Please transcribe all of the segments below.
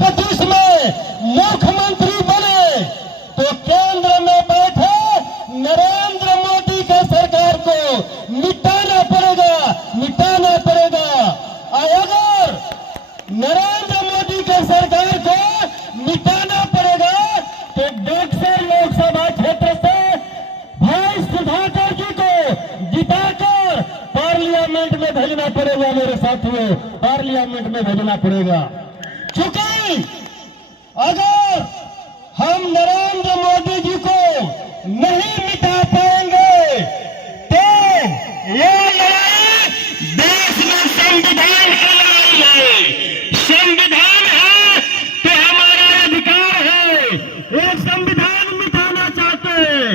2025 में मुख्यमंत्री बने तो केंद्र में बैठे नरेंद्र मोदी के सरकार को मिटाना पड़ेगा, मिटाना पड़ेगा। अगर नरेंद्र मोदी के सरकार को मिटाना पड़ेगा तो बक्सर लोकसभा क्षेत्र से भाई सुधाकर जी को जिताकर पार्लियामेंट में भेजना पड़ेगा। मेरे साथियों, पार्लियामेंट में भेजना पड़ेगा, क्योंकि अगर हम नरेंद्र मोदी जी को नहीं मिटा पाएंगे तो ये लड़ाई देश में संविधान की लड़ाई है। संविधान है तो हमारा अधिकार है। ये संविधान मिटाना चाहते हैं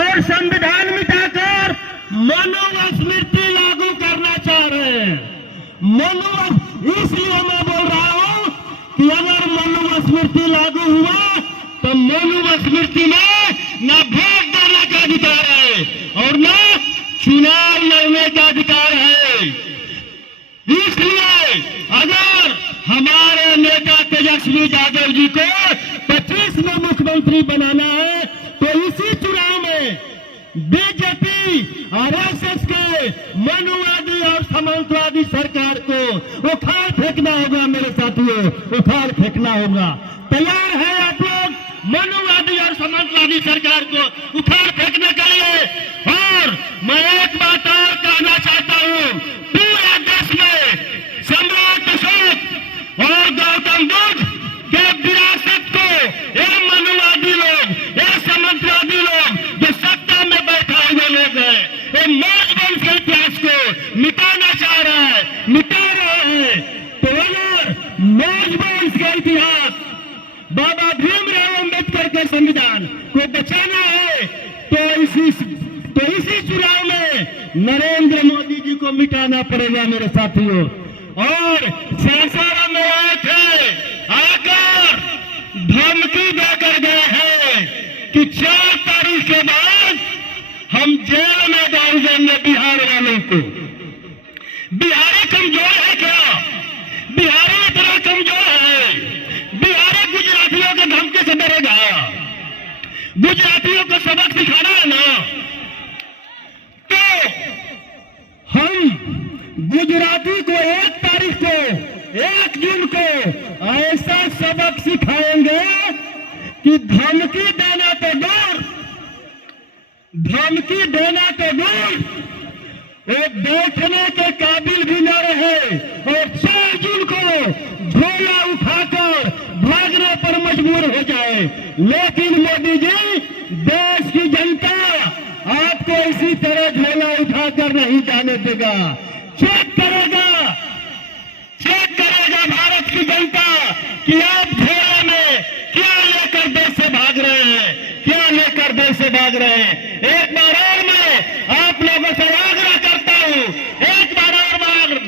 और संविधान मिटाकर मनुस्मृति लागू करना चाह रहे हैं। इसलिए मैं बोल रहा हूं कि अगर मनुस्मृति लागू हुआ तो मनुस्मृति में न वोट देने का अधिकार है और न चुनाव लड़ने का अधिकार है। इसलिए अगर हमारे नेता तेजस्वी यादव जी को 25 में मुख्यमंत्री बनाना है तो इसी चुनाव में बीजेपी आरएसएस के मनुवादी और सामंतवादी सरकार को उखाड़ फेंकना होगा। मेरे साथियों, उखाड़ फेंकना होगा। तैयार है आप लोग मनुवादी और सामंतवादी सरकार को उखाड़ फेंकने के लिए? और मैं एक बात और कहना चाहता हूं, पूरे देश में सम्राट अशोक और गौतम बुद्ध के विरासत को ये मनुवादी लोग, ये सामंतवादी लोग जो सत्ता में बैठे हुए लोग हैं, ये मौजवंश के इतिहास को मिटाना चाह रहा है, मिटा रहे हैं। तो अगर मौजवंश का इतिहास, बाबा भीमराव अंबेडकर के संविधान को बचाना है तो इसी चुनाव में नरेंद्र मोदी जी को मिटाना पड़ेगा। मेरे साथियों, और सासाराम में आए थे, आकर धमकी देकर गए हैं कि 4 तारीख के बाद हम जेल में डाल देंगे बिहार वालों को। बिहारी कमजोर है क्या? बिहारी इतना कमजोर है? बिहारी गुजरातियों के धमकी से डरेगा? गुजरातियों को सबक सिखाना है ना? तो हम गुजराती को 1 तारीख को, 1 जून को ऐसा सबक सिखाएंगे कि धमकी देना तो दूर, धमकी देना तो दूर, वो बैठने के काबिल भी न रहे और 4 जून को झोला उठाकर भागने पर मजबूर हो जाए। लेकिन मोदी जी, देश की जनता आपको इसी तरह झोला उठाकर नहीं जाने देगा। चेक करेगा भारत की जनता कि आप झोले में क्या लेकर देश से भाग रहे हैं, क्या लेकर देश से भाग रहे हैं। एक बार और मैं आप लोगों से आग्रह करता हूं, एक बार और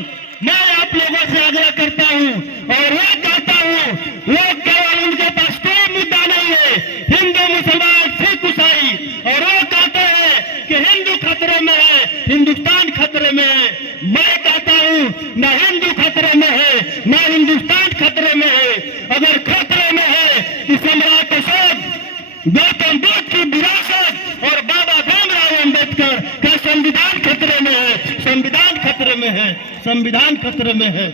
मैं आप लोगों से आग्रह करता हूं और ये कहता हूं, लोग केवल उनके पास कोई मुद्दा नहीं है, हिंदू मुसलमान सिख ईसाई, और वो कहते हैं कि हिंदू खतरे में है, हिंदुस्तान खतरे में है। मैं कहता हूं न हिंदू खतरे में है, न हिंदुस्तान खतरे में है। अगर खतरे में है कि सम्राट अशोक, गौतम बुद्ध की विरासत और बाबा भीमराव अंबेडकर का संविधान खतरे में है, संविधान खतरे में है, संविधान खतरे में है।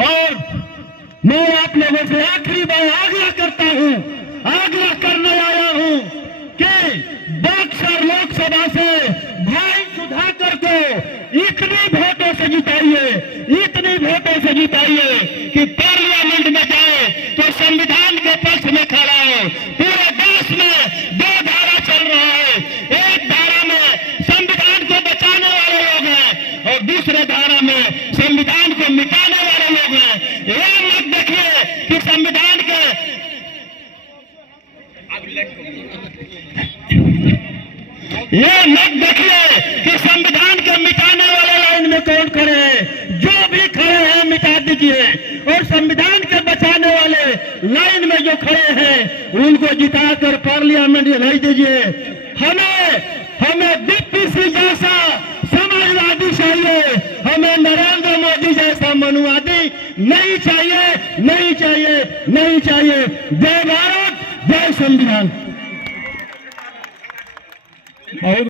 और मैं आप लोगों से आखिरी बार आग्रह करता हूं, आग्रह करने आया हूं कि बक्सर लोकसभा से भाई सुधाकर को इतनी वोटों से जिताइए, इतनी वोटों से जिताइए कि पार्लियामेंट में जाए तो संविधान के पक्ष में खड़ा हो। पूरे देश में 2 धारा चल रहा है, एक धारा में संविधान को बचाने वाले लोग हैं और दूसरे धारा में संविधान को मिटाने वाले लोग हैं। ये मत देखिए कि संविधान के ये मत देखिए कि संविधान को मिटाने वाले लाइन में कौन खड़े हैं। जो भी खड़े हैं मिटा दीजिए और संविधान के बचाने वाले लाइन में जो खड़े हैं उनको जिताकर पार्लियामेंट में भेज दीजिए। हमें बीपीसी जैसा समाजवादी चाहिए, हमें नरेंद्र मोदी जैसा मनुवादी नहीं चाहिए, नहीं चाहिए, नहीं चाहिए। जय भारत, जय संविधान।